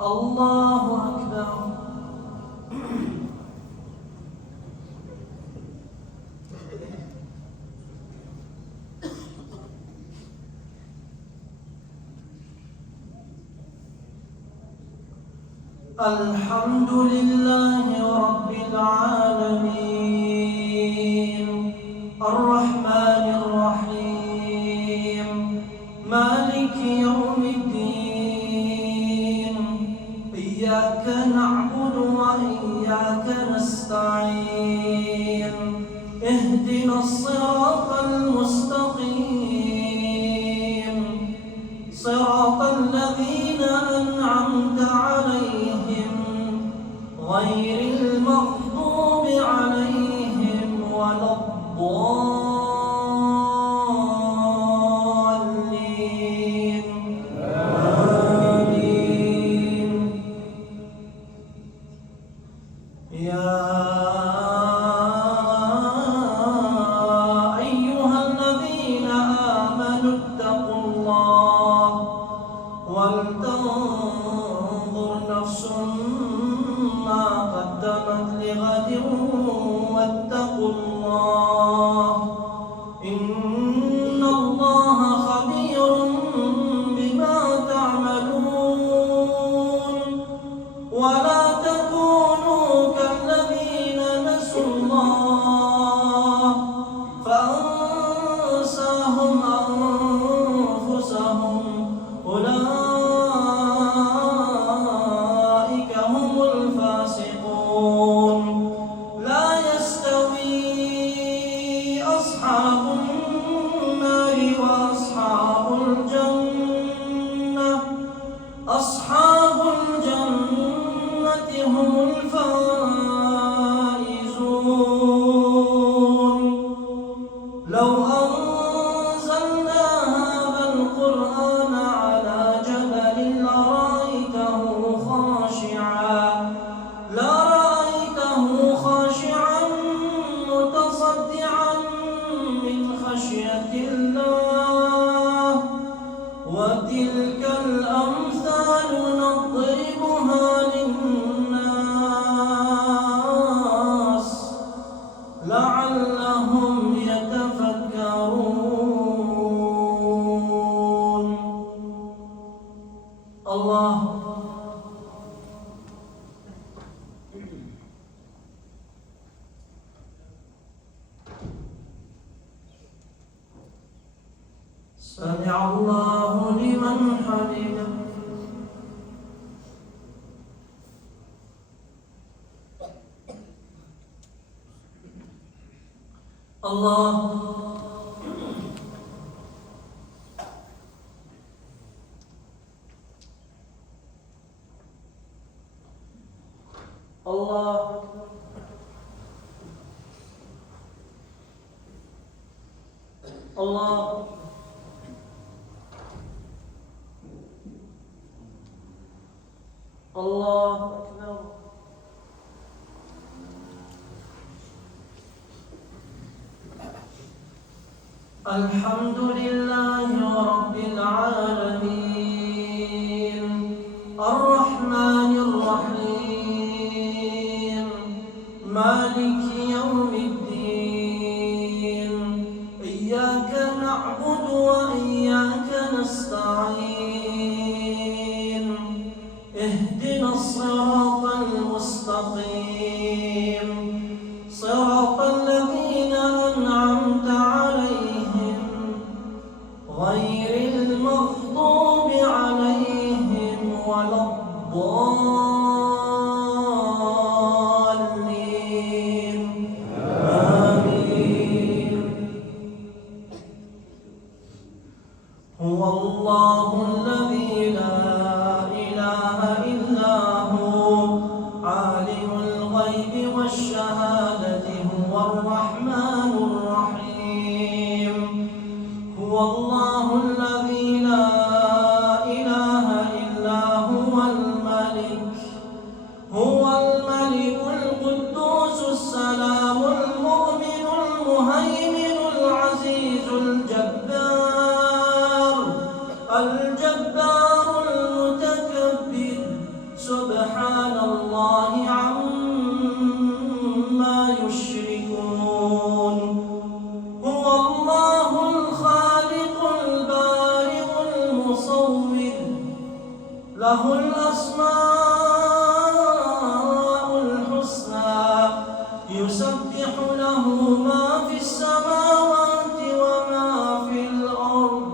الله أكبر. الحمد لله رب العالمين الرحمن الرحيم مالك يوم الدين إياك نعبد وإياك نستعين اهدنا الصراط المستقيم صراط الذين أنعمت عليهم غير المغضوب عليهم ولا الضالين آمين. يا أيها الذين آمنوا اتقوا الله ولتنظر نفس ما قدمت لغد واتقوا الله إن الله خبير بما تعملون. ولا تكونوا كالذين نسوا الله فأنساهم أنفسهم أولئك هم الفاسقون. لا يستوي أصحاب النار وأصحاب الجنة أصحاب الجنة هم الفائزون. لو أنزلنا هذا القرآن على جبل لرأيته خاشعا متصدعا من خشية الله. وتلك الأمثال نضربها للناس لعلهم يتفكرون. الله. سمع الله لمن حمده. الله. الله. الله. الله أكبر. الحمد لله رب العالمين الرحمن الرحيم مالك يوم الدين إياك نعبد وإياك نستعين اهدنا الصراط المستقيم صراط الذين أنعمت عليهم غير المغضوب عليهم ولا الضالين آمين. هو الله الذي لا إله إلا هو عالم الغيب والشهادة هو الرحمن الرحيم. هو الله الذي لا إله إلا هو الملك القدوس السلام المؤمن المهيمن العزيز الجبار المتكبر له الأسماء الحسنى يسبح له ما في السماوات وما في الأرض